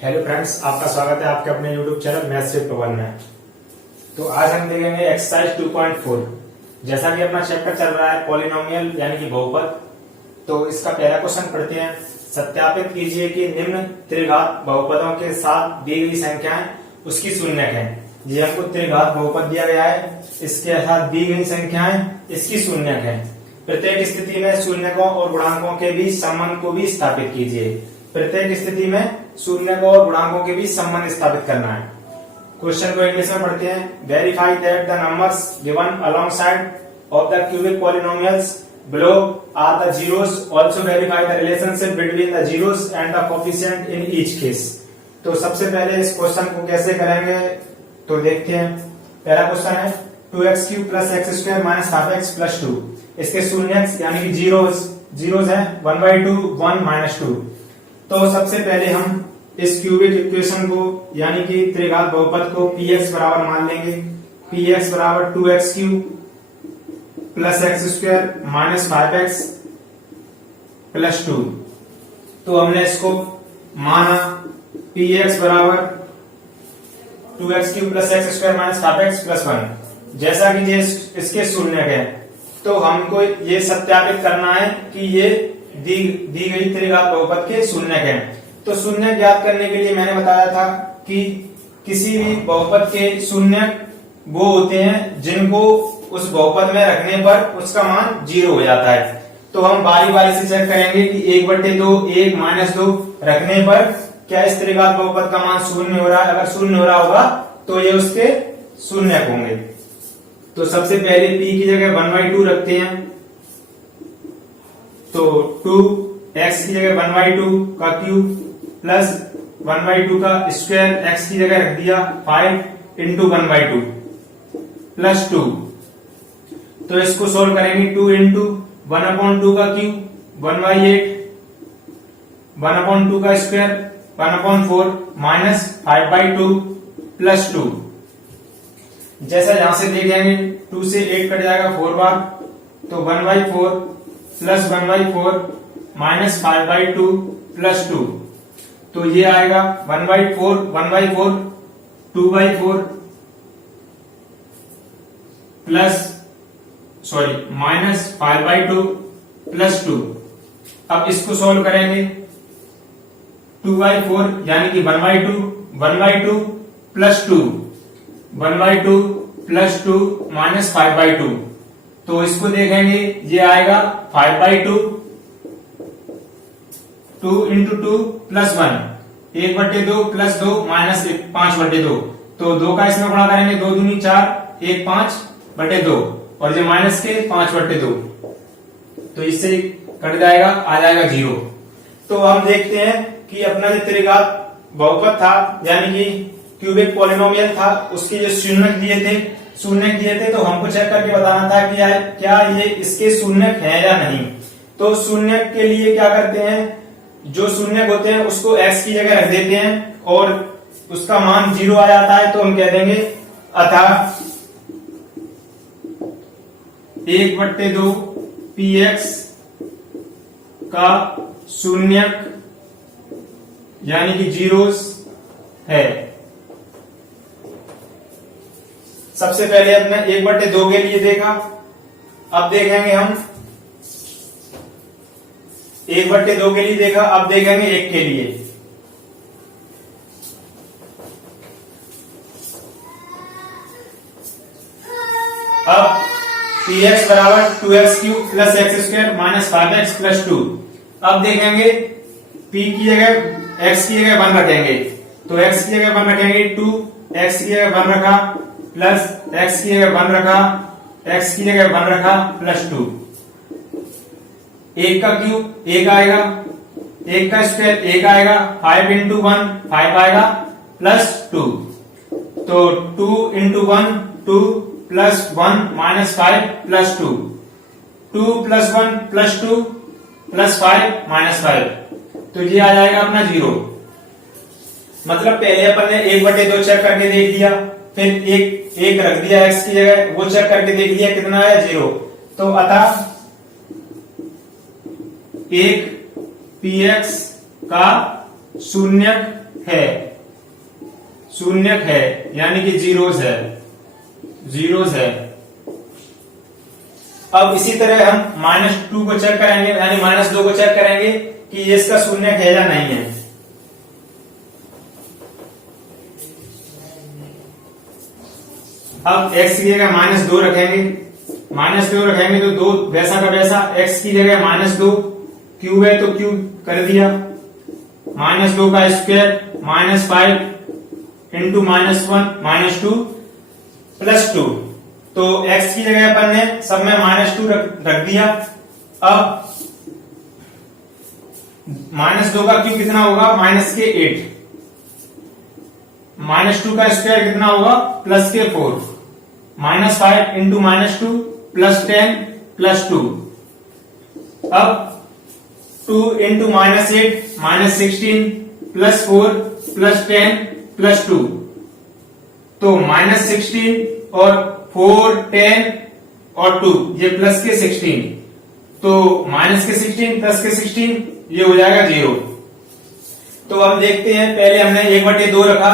Hello friends, आपका स्वागत है आपके अपने यूट्यूब चैनल मैथ्स विद पवन में। तो आज हम देखेंगे एक्सरसाइज 2.4। जैसा कि अपना चैप्टर चल रहा है पॉलिनोमियल यानी कि बहुपद, तो इसका पहला क्वेश्चन पढ़ते हैं। सत्यापित कीजिए कि निम्न त्रिघात बहुपदों के साथ दी गई संख्याएं उसकी शून्यक है। ये हमको त्रिघात बहुपद दिया गया है, इसके साथ दी गई संख्याएं इसकी शून्यक है। प्रत्येक स्थिति में शून्यकों और गुणांकों के बीच संबंध को भी स्थापित कीजिए। प्रत्येक स्थिति में शून्यकों और गुणांकों के बीच संबंध स्थापित करना है। क्वेश्चन को इंग्लिश में पढ़ते हैं। Verify that the numbers given alongside of the cubic polynomials below are the zeros. Also verify the relationship between the zeros and the coefficient in each case. तो सबसे पहले इस क्वेश्चन को कैसे करेंगे तो देखते हैं। पहला क्वेश्चन है 2x³ + x² - 5x + 2। इसके शून्यक यानी कि जीरोस है 1/2 1 - 2। तो सबसे पहले हम इस क्यूबिक इक्वेशन को यानी कि त्रिघात बहुपद को px बराबर मान लेंगे। px बराबर 2x³ + x² - 5x + 2। तो हमने इसको माना px बराबर 2x³ + x² - 5x + 1। जैसा कि ये इसके शून्यक है, तो हमको ये सत्यापित करना है कि ये दी गई त्रिघात बहुपद के शून्यक है। तो शून्यक ज्ञात करने के लिए मैंने बताया था कि किसी भी बहुपद के शून्यक वो होते हैं जिनको उस बहुपद में रखने पर उसका मान 0 हो जाता है। तो हम बारी बारी से चेक करेंगे कि 1/2 1 - 2 रखने पर क्या इस त्रिघात बहुपद का मान 0 हो रहा है। अगर 0 हो रहा होगा तो ये उसके शून्यक होंगे। तो सबसे पहले p की जगह 1/2 रखते हैं। तो 2x की जगह 1/2 का क्यूब प्लस 1/2 का स्क्वायर, x की जगह रख दिया 5 × 1/2 प्लस 2। तो इसको सोल्व करेंगे। 2 × 1/2 का क्यूब 1/8, 1/2 का स्क्वायर 1/4 माइनस 5/2 प्लस 2। जैसा यहां से देखेंगे 2 से 8 कट जाएगा 4 बार, तो 1/4 प्लस 1/4 माइनस 5/2 प्लस 2। तो ये आएगा 1/4 2/4 प्लस माइनस 5/2 प्लस 2। अब इसको सोल्व करेंगे। 2/4 यानी कि 1/2 प्लस 2 1/2 प्लस 2 माइनस 5/2। तो इसको देखेंगे, ये आएगा 5/2 2 × 2 प्लस 1 1/2 प्लस 2 माइनस 5/2। तो 2 का इसमें गुणा करेंगे, 2 दूनी 4 1 5/2 और ये माइनस के 5/2। तो इससे कट जाएगा, आ जाएगा 0। तो हम देखते हैं कि अपना जो त्रिघात बहुपद था यानी कि क्यूबिक पॉलिनोमियल था, उसके जो शून्यक दिए थे तो हमको चेक करके बताना था कि क्या ये इसके शून्यक है या नहीं। तो शून्यक के लिए क्या करते हैं, जो शून्यक होते हैं उसको x की जगह रख देते हैं और उसका मान 0 आ जाता है, तो हम कह देंगे अतः 1/2 px का शून्यक यानी कि जीरोस है। सबसे पहले अपने 1/2 के लिए देखा, अब देखेंगे हम 1/2 के लिए देखा, अब देखेंगे 1 के लिए। अब px बराबर 2x³ + x² - 5x + 2। अब देखेंगे p की जगह x की जगह 1 रखेंगे, तो x की जगह 1 रखेंगे 2, x की जगह 1 रखा प्लस x की जगह 1 रखा, x की जगह 1 रखा प्लस 2। 1 का क्यूब 1 आएगा, 1 का स्क्वायर 1 आएगा, 5 × 1 5 आएगा प्लस 2। तो 2 × 1 2 plus 1 minus 5 plus 2 2 plus 1 plus 2 plus 5 minus 5। तो ये आ जाएगा अपना 0। मतलब पहले अपन ने 1/2 चेक करके देख दिया, फिर एक रख दिया x की जगह, वो चेक करके देख लिया कितना है 0। तो अतः 1 px का शून्यक है, शून्यक है यानी कि जीरोस है, जीरोस है। अब इसी तरह हम -2 को चेक करेंगे यानी -2 को चेक करेंगे कि ये इसका शून्यक है या नहीं है। अब x की जगह -2 रखेंगे, -2 रखेंगे तो 2 वैसा का वैसा, x की जगह -2, क्यूब है तो क्यूब कर दिया, -2 का स्क्वायर -5 इंटू -1 -2 +2। तो x की जगह अपन ने सब में -2 रख दिया। अब -2 का क्यूब कितना होगा, -8, -2 का स्क्वायर कितना होगा, +4, -5 इंटू -2 +10 +2। अब 2 इंटू -8 -16 +4 +10 +2। तो -16 और 4 10 और 2 ये प्लस के 16, तो माइनस के 16 प्लस के 16 ये हो जाएगा 0। तो अब देखते हैं, पहले हमने 1/2 रखा,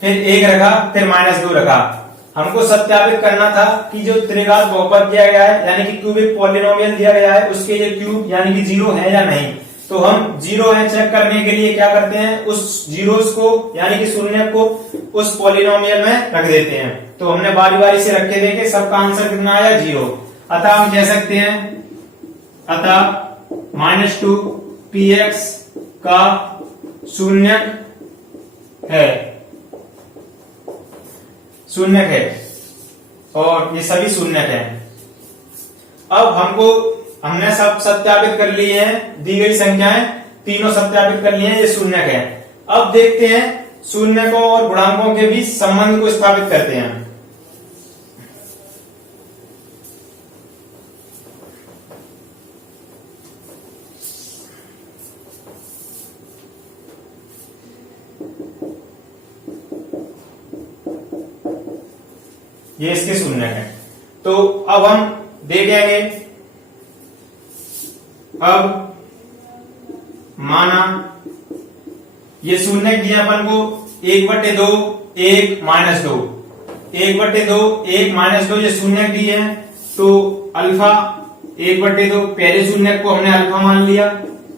फिर 1 रखा, फिर -2 रखा। हमको सत्यापित करना था कि जो त्रिघात बहुपद दिया गया है यानी कि क्यूबिक पॉलिनोमियल दिया गया है उसके ये क्यूब यानी कि 0 है या नहीं। तो हम 0 है चेक करने के लिए क्या करते हैं, उस जीरोस को यानी कि शून्य को उस पॉलिनोमियल में रख देते हैं। तो हमने बारी बारी से रखे देखे, सबका आंसर कितना आया, 0। अतः हम कह सकते हैं, अतः -2 px का शून्यक है, शून्यक है और ये सभी शून्यक है। अब हमने सब सत्यापित कर लिए हैं, दी गई संख्याएं तीनों सत्यापित कर लिए हैं, ये शून्यक है। अब देखते हैं शून्यकों और गुणांकों के बीच संबंध को स्थापित करते हैं। ये इसके शून्यक है। तो अब हम देखेंगे, अब माना ये शून्यक दिया अपन को 1/2 1 -2, 1/2 1 -2 ये शून्यक दिए हैं। तो अल्फा 1/2 पहले शून्यक को हमने अल्फा मान लिया,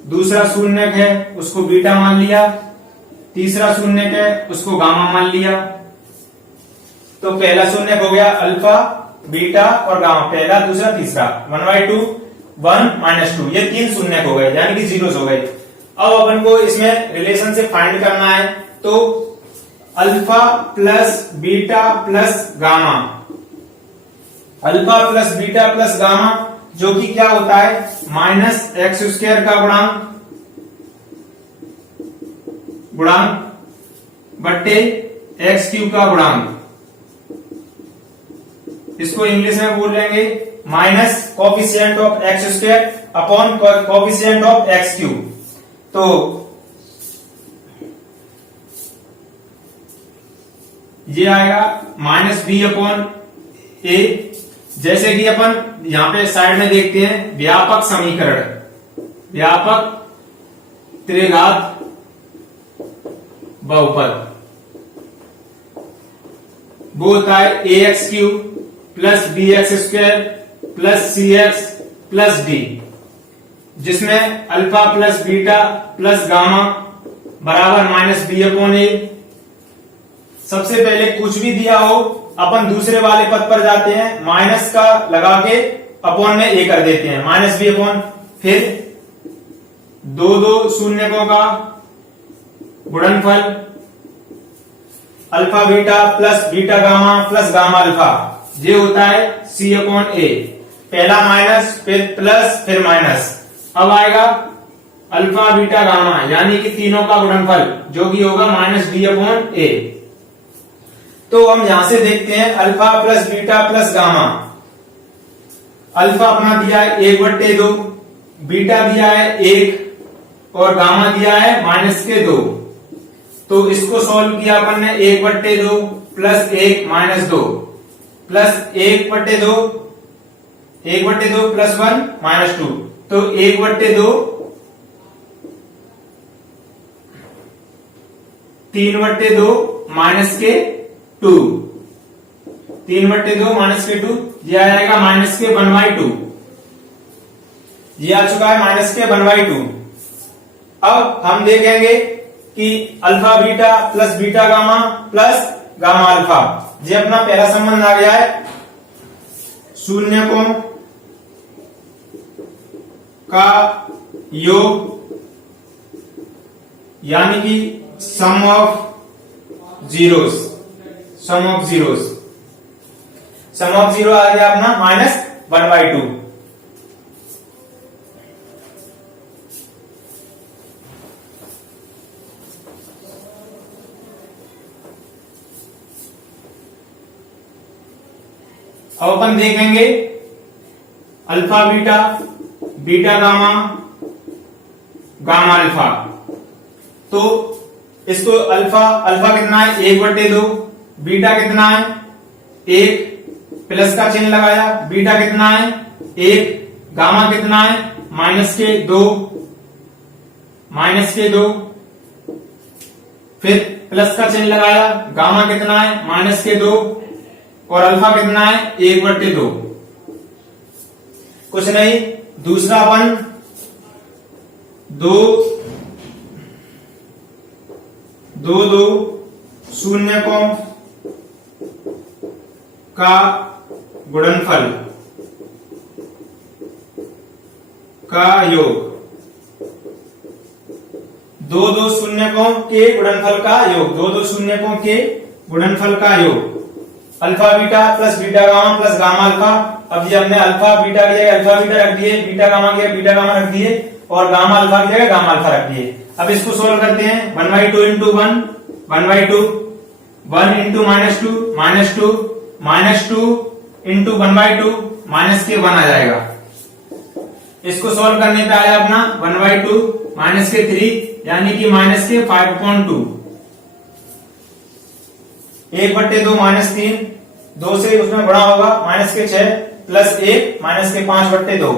दूसरा शून्यक है उसको बीटा मान लिया, तीसरा शून्यक है उसको गामा मान लिया। तो पहला शून्यक हो गया अल्फा, बीटा और गामा, पहला दूसरा तीसरा, 1/2 1 -2 ये 3 शून्यक हो गए यानी कि जीरोस हो गए। अब अपन को इसमें रिलेशनशिप फाइंड करना है, तो alpha plus beta plus gamma, alpha plus beta plus gamma जो कि क्या होता है, -x² का गुणांक बट्टे x³ का गुणांक, इसको इंग्लिश में बोल लेंगे minus coefficient of x² upon coefficient of x³। तो ये आएगा -b/a। जैसे कि अपन यहां पे साइड में देखते हैं व्यापक समीकरण, व्यापक त्रिघात बहुपद, वो होता है ax³ plus bx² plus cx plus d, जिसमें alpha plus beta plus gamma बराबर -b/a। सबसे पहले कुछ भी दिया हो अपन दूसरे वाले पद पर जाते हैं, माइनस का लगा के अपॉन में a कर देते हैं, -b/, फिर दो शून्यकों का गुणनफल alpha beta plus beta gamma plus gamma alpha, ये होता है c/a। पहला माइनस फिर प्लस फिर माइनस, अब आएगा अल्फा बीटा गामा यानी कि तीनों का गुणनफल जो कि होगा -b/a। तो हम यहां से देखते हैं alpha plus beta plus gamma, alpha अपना दिया है 1/2, बीटा दिया है 1 और गामा दिया है -2। तो इसको सॉल्व किया अपन ने, 1/2 प्लस 1 -2 प्लस 1/2 प्लस 1 -2, तो 1/2 3/2 माइनस के 2, 3/2 माइनस के 2, ये आ जाएगा माइनस के 1/2, ये आ चुका है माइनस के 1/2। अब हम देखेंगे कि alpha beta plus beta gamma plus gamma alpha, ये अपना पहला संबंध आ गया है शून्य कोण का योग, यानी कि sum of zeros, sum of zeros, sum of zero आ गया अपना -1/2। अब अपन देखेंगे alpha beta, beta gamma, gamma alpha. तो इसको अल्फा, अल्फा कितना है 1/2, बीटा कितना है 1, प्लस का चिन्ह लगाया, बीटा कितना है 1, गामा कितना है -2, -2, फिर प्लस का चिन्ह लगाया, गामा कितना है -2 और अल्फा कितना है 1/2। कुछ नहीं, दूसरा अपन 2 शून्य कोण का गुणनफल का योग, 2 शून्य कोण के गुणनफल का योग, 2 शून्य कोण के गुणनफल का योग, alpha beta plus beta gamma plus gamma alpha. अब ये हमने अल्फा बीटा की जगह अल्फा बीटा रख दिए, बीटा गामा की जगह बीटा गामा रख दिए और गामा अल्फा की जगह गामा अल्फा रख दिए। अब इसको सोल्व करते हैं, 1/2 इंटू 1, 1/2, 1 इंटू -2, -2 इंटू 1/2, माइनस के 1 आ जाएगा। इसको सोल्व करने पे आया अपना 1/2 माइनस के 3, यानी कि माइनस के 5/2, 1/2 -3, 2 से उसमें बड़ा होगा माइनस के 6 प्लस 1 माइनस के 5/2,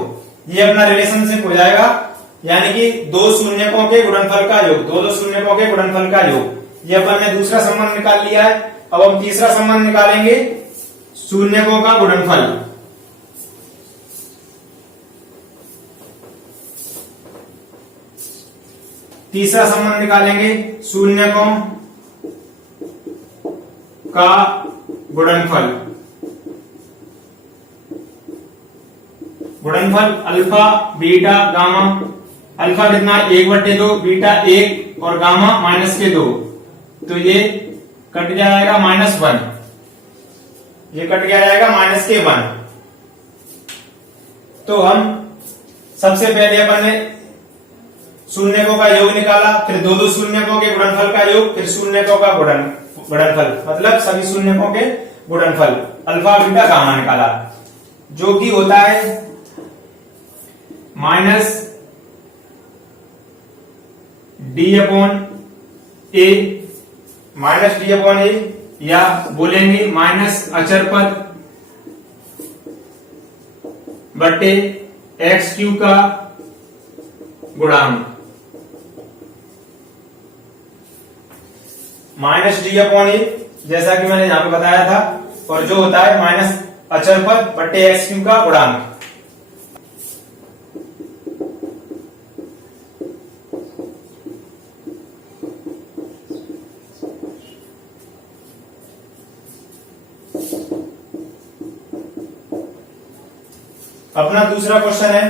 ये अपना रिलेशनशिप हो जाएगा, यानी कि 2 शून्यकों के गुणनफल का योग, 2 शून्यकों के गुणनफल का योग। ये अपन ने दूसरा संबंध निकाल लिया है। अब हम तीसरा संबंध निकालेंगे शून्यकों का गुणनफल। तीसरा संबंध निकालेंगे शून्यकों का गुणनफल, गुणनफल अल्फा बीटा गामा। अल्फा कितना 1/2, बीटा 1 और गामा -2, तो ये कट जाएगा -1, ये कट गया जाएगा -1। तो हम सबसे पहले अपन ने शून्यकों का योग निकाला, फिर 2 शून्यकों के गुणनफल का योग, फिर शून्यकों का गुणनफल, मतलब सभी शून्यकों के गुणनफल अल्फा बीटा गामा निकाला, जो कि होता है -d/a, -d/a, या बोलेंगे माइनस अचर पद बट्टे x³ का गुणांक, -d/a, जैसा कि मैंने यहां पे बताया था, और जो होता है माइनस अचर पद बट्टे x³ का गुणांक। अपना दूसरा क्वेश्चन है,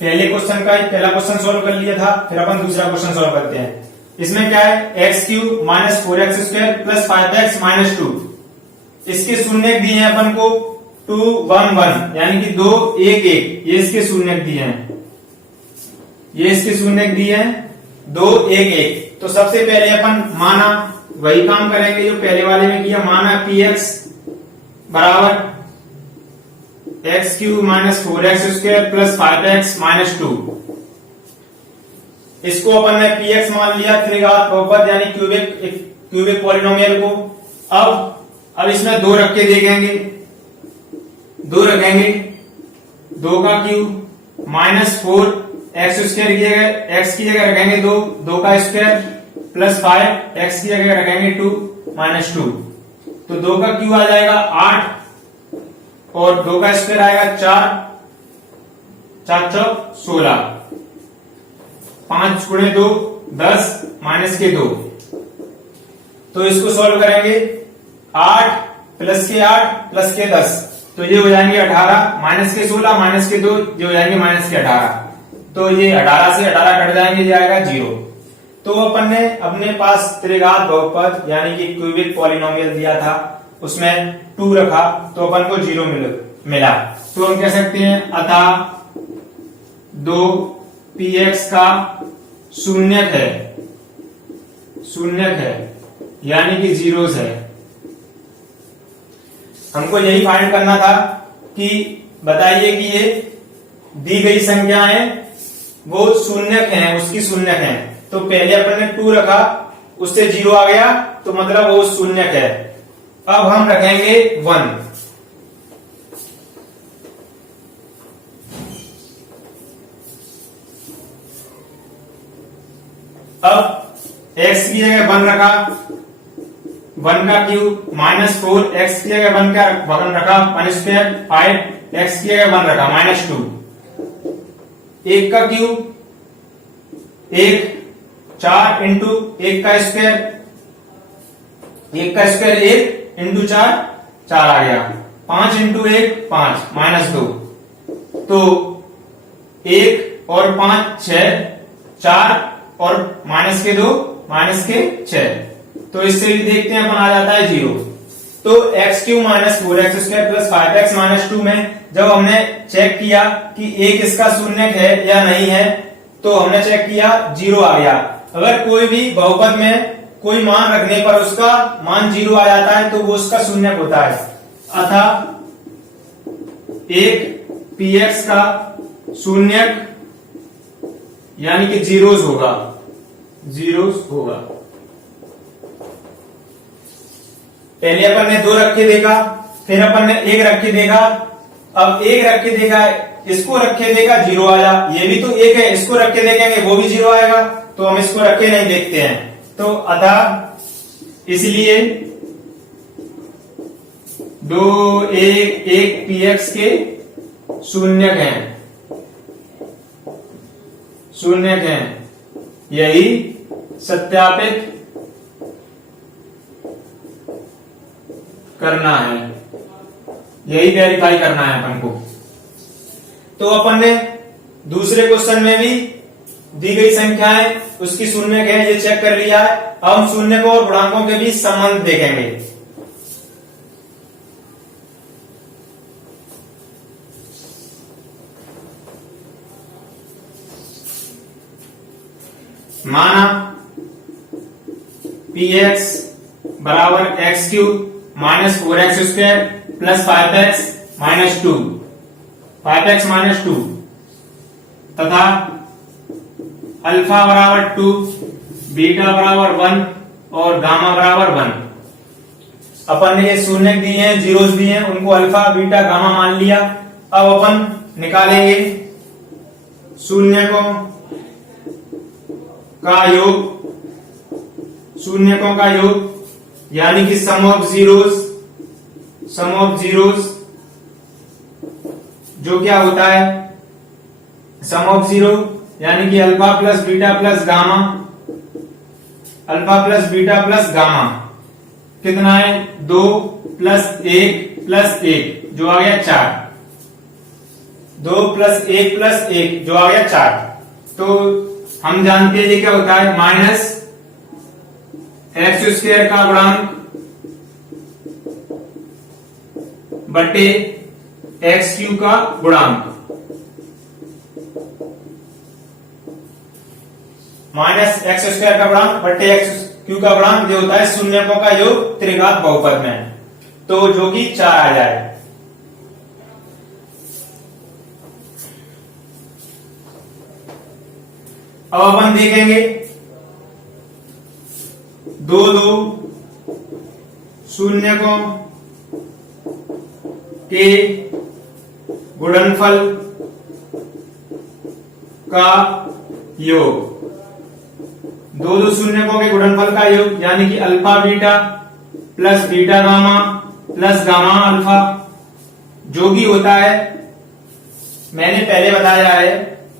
पहले क्वेश्चन का पहला क्वेश्चन सोल्व कर लिया था, फिर अपन दूसरा क्वेश्चन सोल्व करते हैं। इसमें क्या है x³ -4x² प्लस 5x -2, इसके शून्य दिए हैं अपन को 2 1 1, यानी कि 2 1 1, ये इसके शून्य दिए हैं, ये इसके शून्य दिए हैं 2 1 1। तो सबसे पहले अपन माना वही काम करेंगे जो पहले वाले में किया, माना px बराबर x³ -4x² प्लस 5x -2, इसको अपन ने px मान लिया, त्रिघात बहुपद यानी क्यूबिक पॉलिनोमियल को। अब इसमें 2 रख के देखेंगे, 2 रखेंगे, 2 का क्यूब -4x² की जगह x की जगह रखेंगे 2, 2 का स्क्वायर प्लस 5 एक्स की जगह रखेंगे 2 माइनस 2, तो 2 का क्यू आ जाएगा 8 और 2 का स्क्वायर आएगा 4, 4 चौक 16, 5 गुणे 2 10 माइनस के 2। तो इसको सॉल्व करेंगे 8 प्लस के 8 प्लस के 10, तो ये हो जाएंगे 18 माइनस के 16 माइनस के 2, ये हो जाएंगे माइनस के 18। तो ये 18 से 18 कट जाएंगे, ये आएगा 0। तो अपन ने अपने पास त्रिघात बहुपद यानी कि क्यूबिक पॉलिनोमियल दिया था, उसमें 2 रखा तो अपन को 0 मिला। तो हम कह सकते हैं अतः 2px का शून्यक है यानी कि जीरोस है। हमको यही फाइंड करना था कि बताइए कि ये दी गई संख्याएं वो शून्यक हैं, उसकी शून्यक हैं। तो पहले अपन ने 2 रखा, उससे 0 आ गया तो मतलब वो शून्यक है। अब हम रखेंगे 1, अब x की जगह 1 रखा, 1 का क्यूब माइनस 4, x की जगह 1 का 1 रखा 1 स्क्वायर 5, x की जगह 1 रखा माइनस 2, 1 का क्यूब 1, 4 इंटू 1 का स्क्वायर, 1 का स्क्वायर 1 इंटू 4 4 आ गया, 5 इंटू 1 5 माइनस 2, तो 1 और 5 6, 4 और माइनस के 2 माइनस के 6, तो इससे भी देखते हैं अपन आ जाता है 0। तो x Q minus 4x square plus 5x minus 2 में जब हमने चेक किया कि एक इसका शून्यक है या नहीं है, तो हमने चेक किया 0 आ गया। अगर कोई भी बहुपद में कोई मान रखने पर उसका मान 0 आ जाता है तो वो उसका शून्यक होता है। अतः एक px का शून्यक यानी कि जीरोस होगा। पहले अपन ने 2 रख के देखा, फिर अपन ने 1 रख के देखा, अब 1 रख के देखा, इसको रख के देखा 0 आया, ये भी तो 1 है, इसको रख के देखेंगे वो भी 0 आएगा, तो हम इसको रख के नहीं देखते हैं। तो अतः इसलिए 2 1 1 px के शून्यक हैं, यही सत्यापित करना है, यही वेरीफाई करना है अपन को। तो अपन ने दूसरे क्वेश्चन में भी दी गई संख्याएं उसकी शून्यक है ये चेक कर लिया है। अब हम शून्यकों और गुणांकों के बीच संबंध देखेंगे। माना px बराबर x cube minus 4x square plus 5x minus 2, 5x minus 2 तथा अल्फा बराबर 2, बीटा बराबर 1 और गामा बराबर 1। अपन ने ये शून्यक दिए हैं, जीरोस दिए हैं, उनको अल्फा बीटा गामा मान लिया। अब अपन निकालेंगे शून्यकों का योग यानी कि सम ऑफ जीरोस जो क्या होता है, सम ऑफ जीरो यानी कि alpha plus beta plus gamma, alpha plus beta plus gamma कितना है 2 प्लस 1 जो आ गया 4, 2 प्लस 1 जो आ गया 4। तो हम जानते हैं ये क्या होता है, माइनस एक्स स्क्वायर का गुणांक बटे एक्स क्यू का गुणांक, माइनस एक्स स्क्वायर का गुणांक बटे एक्स क्यू का गुणांक जो होता है शून्यकों का योग त्रिघात बहुपद में, तो जो कि 4 आ जाए। अब अपन देखेंगे 2 शून्यकों के गुणनफल का योग, दो शून्यकों के गुणनफल का योग यानी कि alpha beta plus beta gamma plus gamma alpha, जो भी होता है, मैंने पहले बताया है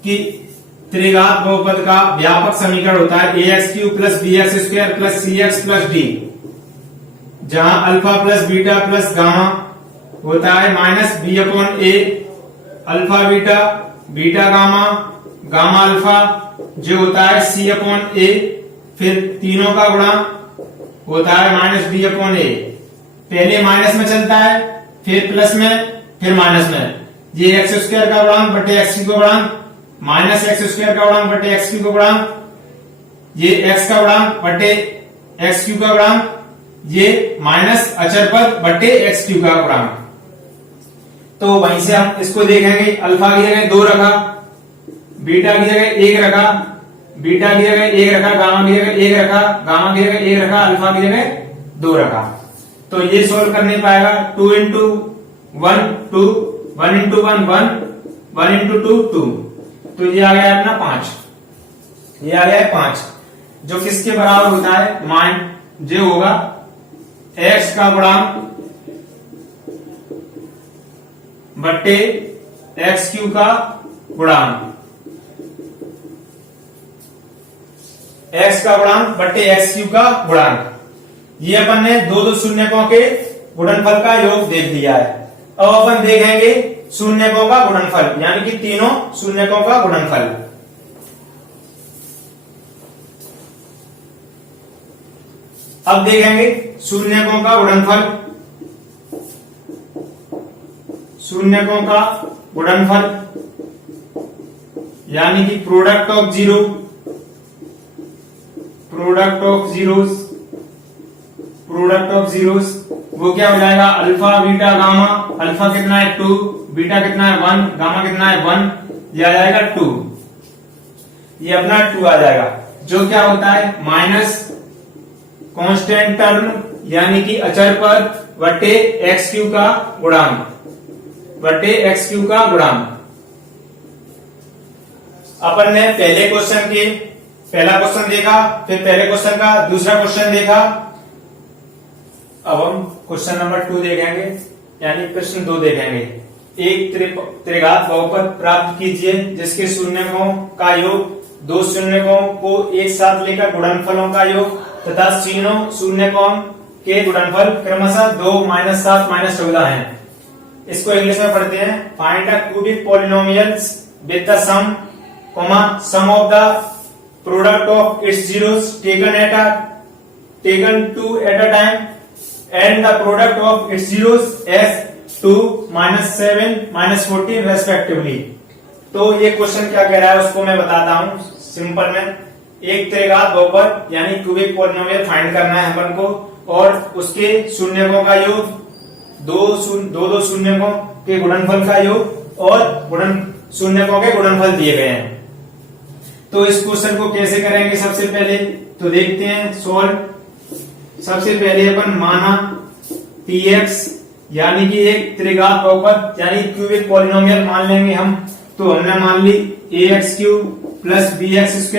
कि त्रिघात बहुपद का व्यापक समीकरण होता है ax³ plus bx² plus cx plus d, जहां alpha plus beta plus gamma होता है minus b/a alpha beta beta gamma gamma alpha, जो होता है c/a, फिर तीनों का गुणा होता है माइनस b/a। पहले माइनस में चलता है, फिर प्लस में, फिर माइनस में। ये x² का गुणांक बटे x³ का गुणांक माइनस x² का गुणांक बटे x³ का गुणांक, ये x का गुणांक बटे x³ का गुणांक, ये माइनस अचर पद बटे x³ का गुणांक। तो वहीं से हम इसको देखेंगे, अल्फा की जगह 2 रखा, बीटा की जगह 1 रखा, बीटा की जगह 1 रखा, गामा की जगह 1 रखा, गामा की जगह 1 रखा, अल्फा की जगह 2 रखा। तो ये सोल्व करने पाएगा 2 इंटू 1 2, 1 इंटू 1 1, 1 इंटू 2 2, तो ये आ गया अपना 5, ये आ गया है 5, जो किसके बराबर होता है, मान जो होगा x का गुणांक बट्टे x³ का गुणांक, x का गुणांक बट्टे x³ का गुणांक। ये अपन ने दो शून्यकों के गुणनफल का योग देख दिया है। अब अपन देखेंगे शून्यकों का गुणनफल, यानी कि तीनों शून्यकों का गुणनफल। अब देखेंगे शून्यकों का गुणनफल, शून्यकों का गुणनफल यानी कि product of zero, product of zeros, product of zeros, वो क्या हो जाएगा, अल्फा बीटा गामा, अल्फा कितना है 2, बीटा कितना है 1, गामा कितना है 1, ये आ जाएगा 2, ये अपना 2 आ जाएगा, जो क्या होता है माइनस कांस्टेंट टर्म यानी कि अचर पद बटे x³ का गुणांक, बटे x³ का गुणांक। अपन ने पहले क्वेश्चन के पहला क्वेश्चन देखा, फिर पहले क्वेश्चन का दूसरा क्वेश्चन देखा। अब हम क्वेश्चन नंबर 2 देखेंगे, यानी प्रश्न 2 देखेंगे। एक त्रिघात बहुपद प्राप्त कीजिए जिसके शून्यकों का योग दो शून्यकों को एक साथ लेकर गुणनफलों का योग तथा तीनों शून्यकों के गुणनफल क्रमशः 2 -7 -14 हैं। इसको इंग्लिश में पढ़ते हैं, find the cubic polynomials with the sum sum of the product of its zeros taken 2 at a time and the product of its zeros as 2 -7 -14 respectively। तो ये क्वेश्चन क्या कह रहा है उसको मैं बताता हूं सिंपल में। एक त्रिघात बहुपद यानी क्यूबिक पॉलिनोमियल फाइंड करना है अपन को, और उसके शून्यकों का योग दो शून्यकों के गुणनफल का योग और शून्यकों के गुणनफल दिए गए हैं। तो इस क्वेश्चन को कैसे करेंगे सबसे पहले तो देखते हैं सॉल्व। सबसे पहले अपन माना px यानी कि एक त्रिघात बहुपद यानी क्यूबिक पॉलिनोमियल मान लेंगे हम। तो हमने मान ली ax³ plus bx²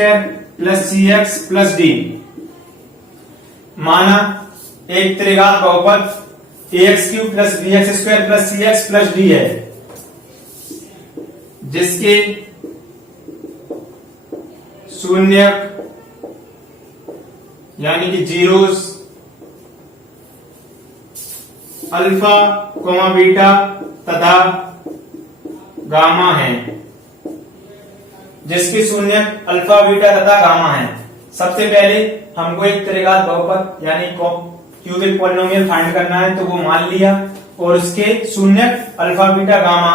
plus cx plus d। माना एक त्रिघात बहुपद ax³ plus bx² plus cx plus d है, जिसके शून्यक यानी कि जीरोस अल्फा बीटा तथा गामा है, जिसके शून्य अल्फा बीटा तथा गामा है। सबसे पहले हमको एक त्रिघात बहुपद यानी क्यूबिक पॉलिनोमियल फाइंड करना है, तो वो मान लिया और उसके शून्य अल्फा बीटा गामा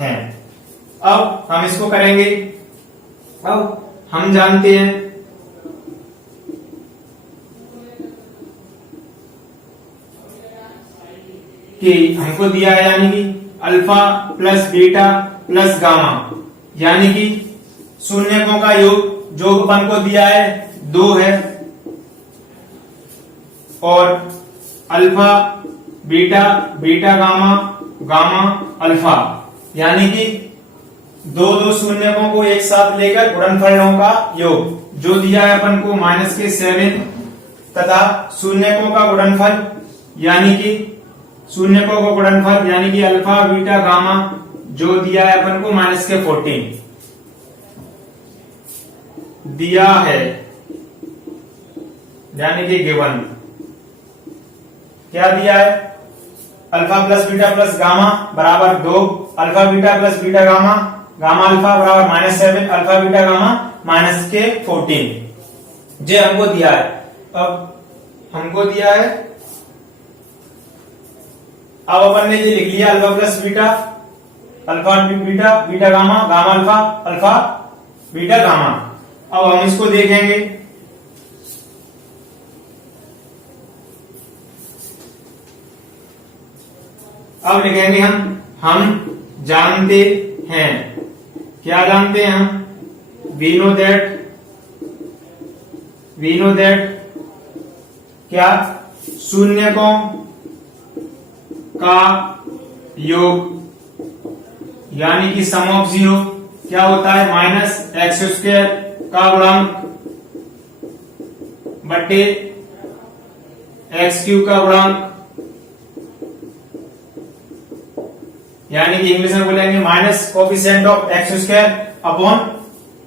हैं। अब हम इसको करेंगे। अब हम जानते हैं कि हमको दिया है यानी कि alpha plus beta plus gamma यानी कि शून्यकों का योग जो अपन को दिया है 2 है, और alpha beta beta gamma gamma alpha यानी कि दो शून्यकों को एक साथ लेकर गुणनफलों का योग जो दिया है अपन को -7 तथा शून्यकों का गुणनफल यानी कि शून्यकों का गुणनफल यानी कि अल्फा बीटा गामा जो दिया है अपन को -14 दिया है, यानी कि गिवन क्या दिया है, alpha plus beta plus gamma बराबर 2, alpha beta plus beta gamma, gamma alpha बराबर -7, अल्फा बीटा गामा -14 जे हमको दिया है। अब हमको दिया है, अब अपन ने ये लिख लिया alpha plus beta, alpha beta beta gamma, gamma alpha, alpha beta gamma. अब हम इसको देखेंगे, अब लिखेंगे हम जानते हैं, क्या जानते हैं हम, वी नो दैट क्या, शून्यकों का योग यानी कि सम ऑफ जीरो क्या होता है, -x² का गुणांक बट्टे x³ का गुणांक, यानी कि इंग्लिश में बोलेंगे minus coefficient of x² upon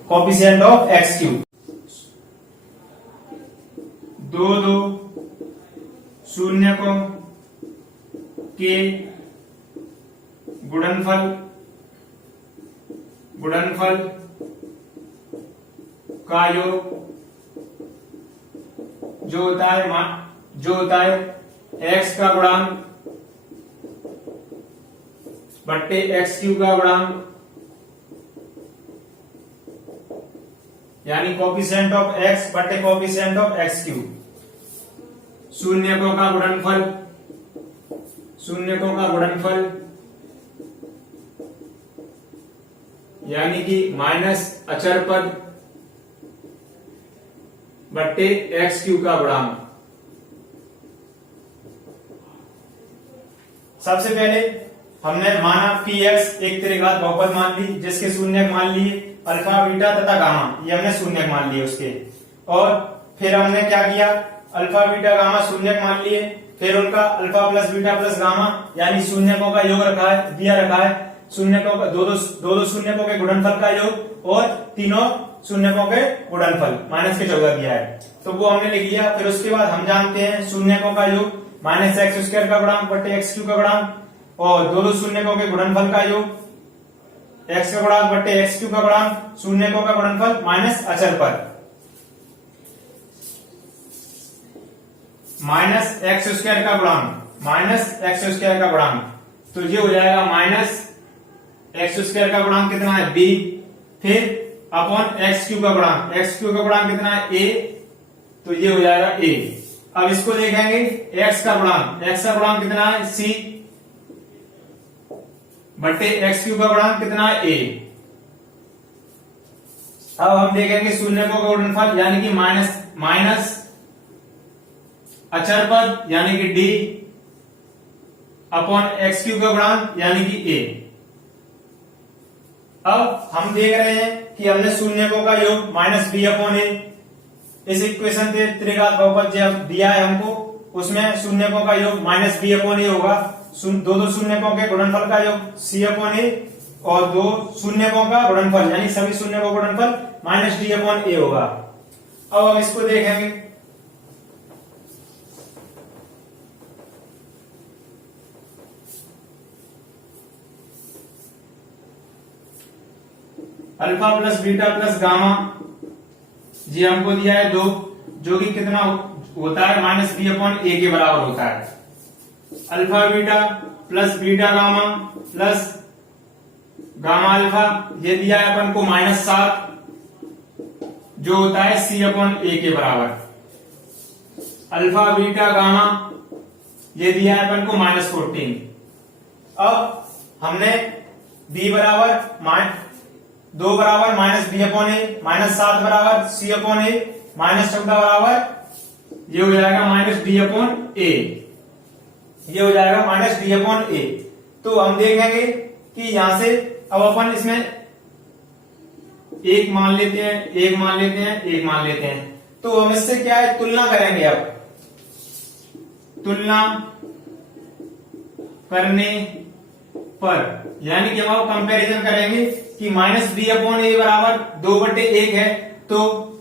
coefficient of x³। दो शून्यकों के गुणनफल का योग जो होता है x का गुणांक बट्टे x³ का गुणांक, यानी कोफिशिएंट ऑफ x बट्टे कोफिशिएंट ऑफ x³। शून्यकों का गुणनफल यानी कि माइनस अचर पद बट्टे x³ का गुणांक। सबसे पहले हमने माना कि x एक त्रिघात बहुपद मान ली, जिसके शून्यक मान लिए अल्फा बीटा तथा गामा, ये हमने शून्यक मान लिए उसके। और फिर हमने क्या किया, अल्फा बीटा गामा शून्यक मान लिए, फिर उनका alpha plus beta plus gamma यानी शून्यकों का योग रखा है, दिया रखा है, शून्यकों का दो शून्यकों के गुणनफल का योग और तीनों शून्यकों के गुणनफल -14 दिया है, तो वो हमने लिख लिया। फिर उसके बाद हम जानते हैं शून्यकों का योग -x² का गुणांक बट्टे x³ का गुणांक, और दो शून्यकों के गुणनफल का योग x का गुणांक बट्टे x³ का गुणांक, शून्यकों का गुणनफल माइनस अचर पर -x² का गुणांक, तो ये हो जाएगा -x² का गुणांक कितना है b, फिर अपॉन x³ का गुणांक, x³ का गुणांक कितना है a, तो ये हो जाएगा a। अब इसको देखेंगे x का गुणांक कितना है c बट्टे x³ का गुणांक कितना है a। अब हम देखेंगे शून्यकों का गुणनफल यानी कि माइनस अचर पद यानी कि d अपॉन x³ का गुणांक यानी कि a। अब हम देख रहे हैं कि हमने शून्यकों का योग -b अपॉन a, इस इक्वेशन से त्रिघात बहुपद जब दिया है हमको, उसमें शून्यकों का योग -b अपॉन a होगा, दो शून्यकों के गुणनफल का योग c अपॉन a, और दो शून्यकों का गुणनफल यानी सभी शून्यकों का गुणनफल -d अपॉन a होगा। अब हम इसको देखेंगे, alpha plus beta plus gamma जी हमको दिया है 2, जो कि कितना होता है -b अपॉन a के बराबर होता है। Alpha beta plus beta gamma plus gamma alpha ये दिया है अपन को -7, जो होता है c अपॉन a के बराबर। अल्फा बीटा गामा ये दिया है अपन को -14। अब हमने b बराबर 2 बराबर -b अपॉन a, -7 बराबर c अपॉन a, -14 बराबर ये हो जाएगा -d अपॉन a, ये हो जाएगा -d अपॉन a। तो हम देखेंगे कि यहां से अब अपन इसमें एक मान लेते हैं, एक मान लेते हैं, एक मान लेते हैं। तो हम इससे क्या है, तुलना करेंगे। अब तुलना करने पर यानी कि हम कंपैरिजन करेंगे कि माइनस बी अपॉन ए बराबर 2/1 है, तो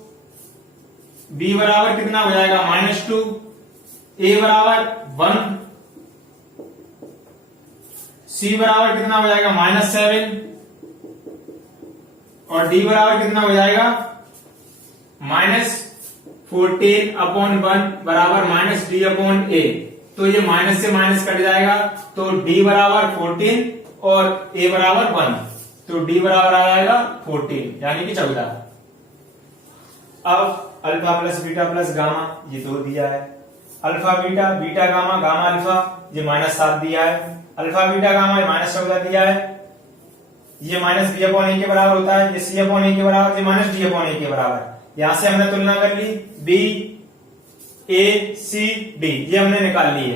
b बराबर कितना हो जाएगा -2, a बराबर 1, c बराबर कितना हो जाएगा -7 और d बराबर कितना हो जाएगा -14/1 बराबर -d/a। तो ये माइनस से माइनस कट जाएगा, तो d बराबर 14 और a बराबर 1, तो d बराबर आ जाएगा 14 यानी कि 14। अब alpha plus beta plus gamma ये 2 दिया है, alpha beta, beta gamma, gamma alpha ये -7 दिया है, अल्फा बीटा गामा ये -14 दिया है, ये -b/a के बराबर होता है, ये c/a के बराबर, ये -d/a के बराबर। यहां से हमने तुलना कर ली, b a c d ये हमने निकाल लिए।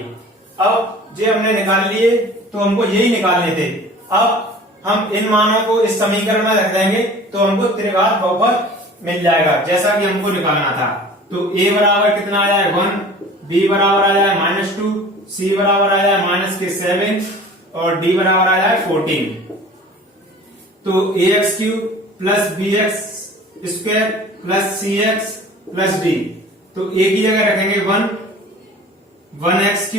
अब ये हमने निकाल लिए तो हमको यही निकालने थे। अब हम इन मानों को इस समीकरण में रख देंगे तो हमको त्रिघात बहुपद मिल जाएगा जैसा कि हमको निकालना था। तो a बराबर कितना आ जाए 1, b बराबर आ जाए -2, c बराबर आ जाए -7 और d बराबर आ जाए 14। तो ax³ plus bx² plus cx plus d, तो a की जगह रखेंगे 1x³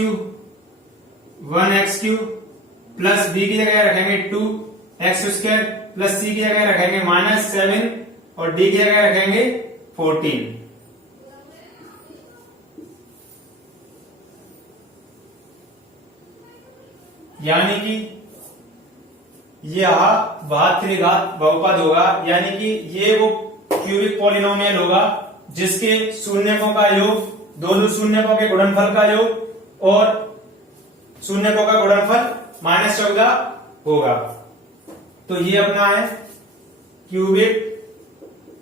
प्लस b की जगह रखेंगे 2x² प्लस c की जगह रखेंगे -7 और d की जगह रखेंगे 14। यानी कि यह वह त्रिघात बहुपद होगा, यानी कि ये वो क्यूबिक पॉलिनोमियल होगा जिसके शून्यकों का योग, दोनों शून्यकों के गुणनफल का योग और शून्यकों का गुणनफल -14 होगा। तो ये अपना है क्यूबिक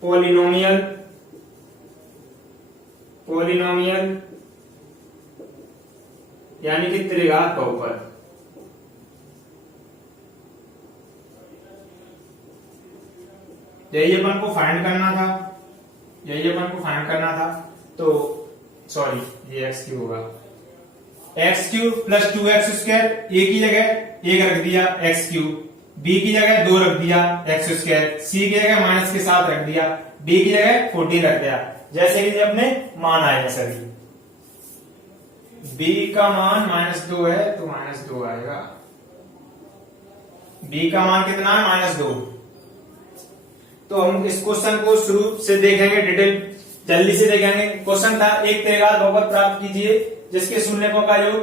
पॉलिनोमियल यानी कि त्रिघात बहुपद। यही अपन को फाइंड करना था, तो सॉरी ये x³ होगा, x³ प्लस 2x², a की जगह 1 रख दिया x³, b की जगह 2 रख दिया x², c की जगह माइनस के साथ रख दिया, d की जगह 14 रख दिया। जैसे कि अपने मान आए हैं सभी, b का मान -2 है तो -2 आएगा, b का मान कितना है -2। तो हम इस क्वेश्चन को शुरू से देखेंगे, डिटेल जल्दी से देखेंगे। क्वेश्चन था एक त्रिघात बहुपद प्राप्त कीजिए जिसके शून्यकों का योग,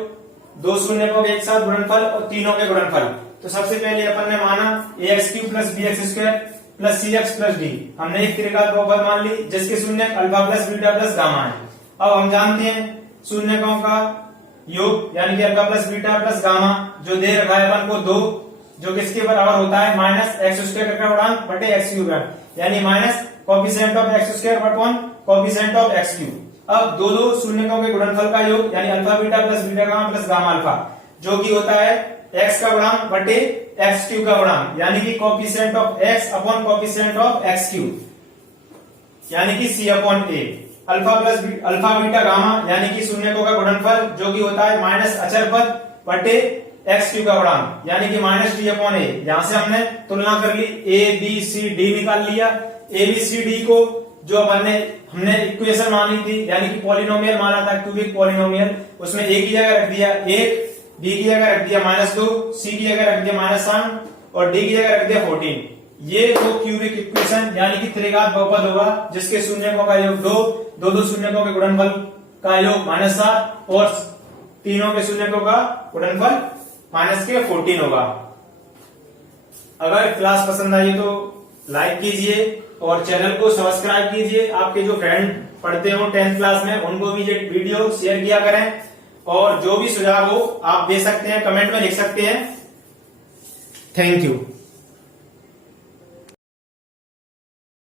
दो शून्यकों के एक साथ गुणनफल और तीनों के गुणनफल। तो सबसे पहले अपन ने माना ax³ plus bx² plus cx plus d, हमने एक त्रिघात बहुपद मान ली जिसके शून्य alpha plus beta plus gamma है। अब हम जानते हैं शून्यकों का योग यानी कि alpha plus beta plus gamma जो दे रखा है अपन को 2, जो किसके बराबर होता है -x² का गुणांक बटे x³ यानी minus coefficient of x² upon coefficient of x³। अब दो शून्यकों के गुणनफल का योग यानी alpha beta plus beta gamma plus gamma alpha जो कि होता है x का गुणांक बटे x³ का गुणांक यानी कि coefficient of x upon coefficient of x³ यानी कि c/a। अल्फा बीटा गामा यानी कि शून्यकों का गुणनफल जो कि होता है माइनस अचर पद बटे x³ का गुणांक यानी कि -d/a। यहां से हमने तुलना कर ली, a b c d निकाल लिया। a b c d को जो हमने इक्वेशन मानी थी यानी कि पॉलिनोमियल माना था, क्यूबिक पॉलिनोमियल, उसमें a की जगह रख दिया 1, b की जगह रख दिया -2, c की जगह रख दिया -7 और d की जगह रख दिया 14। ये वो क्यूबिक इक्वेशन यानी कि त्रिघात बहुपद होगा जिसके शून्यकों का योग 2, दो शून्यकों के गुणनफल का योग -7 और तीनों के शून्यकों का गुणनफल -14 होगा। अगर क्लास पसंद आई तो लाइक कीजिए और चैनल को सब्सक्राइब कीजिए। आपके जो फ्रेंड पढ़ते हो 10th क्लास में उनको भी ये वीडियो शेयर किया करें और जो भी सुझाव हो आप दे सकते हैं, कमेंट में लिख सकते हैं। Thank you.